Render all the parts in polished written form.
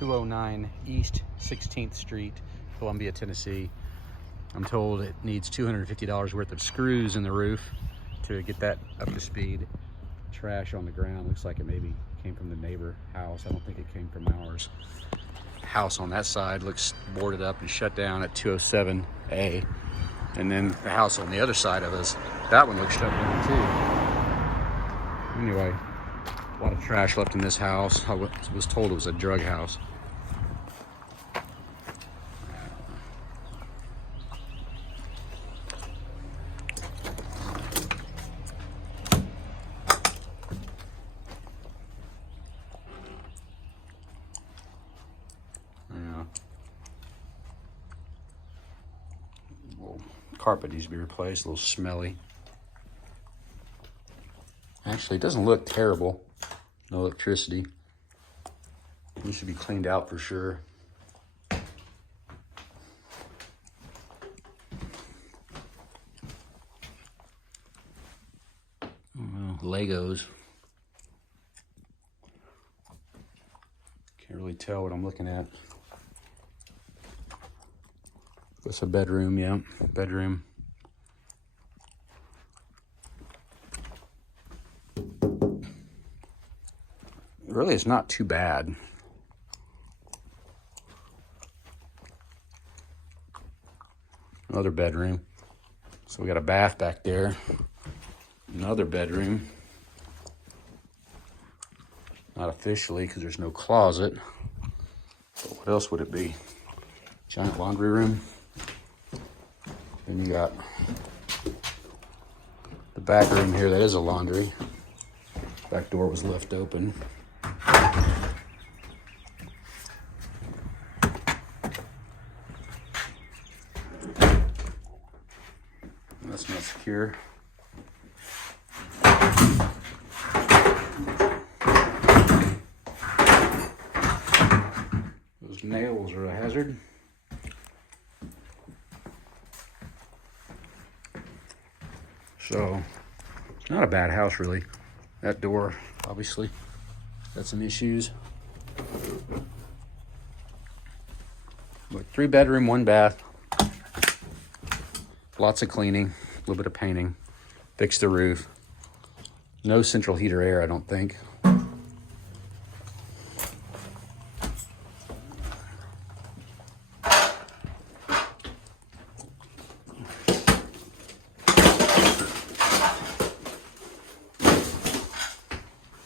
209 East 16th Street, Columbia, Tennessee. I'm told it needs $250 worth of screws in the roof to get that up to speed. Trash on the ground. Looks like it maybe came from the neighbor house. I don't think it came from ours. House on that side looks boarded up and shut down at 207A. And then the house on the other side of us, that one looks shut down too. Anyway, a lot of trash left in this house. I was told it was a drug house. Yeah. Well, carpet needs to be replaced, a little smelly. Actually, it doesn't look terrible. No electricity. It should be cleaned out for sure. Well, Legos. Can't really tell what I'm looking at. It's a bedroom, yeah, bedroom. Really, it's not too bad. Another bedroom. So we got a bath back there. Another bedroom. Not officially, because there's no closet. But what else would it be? Giant laundry room. Then you got the back room here. That is a laundry. Back door was left open. That's not secure. Those nails are a hazard. So, it's not a bad house really. That door, obviously, got some issues. But 3 bedroom, 1 bath. Lots of cleaning, a little bit of painting. Fix the roof. No central heater air, I don't think.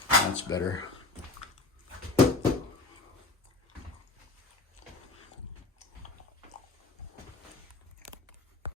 That's better.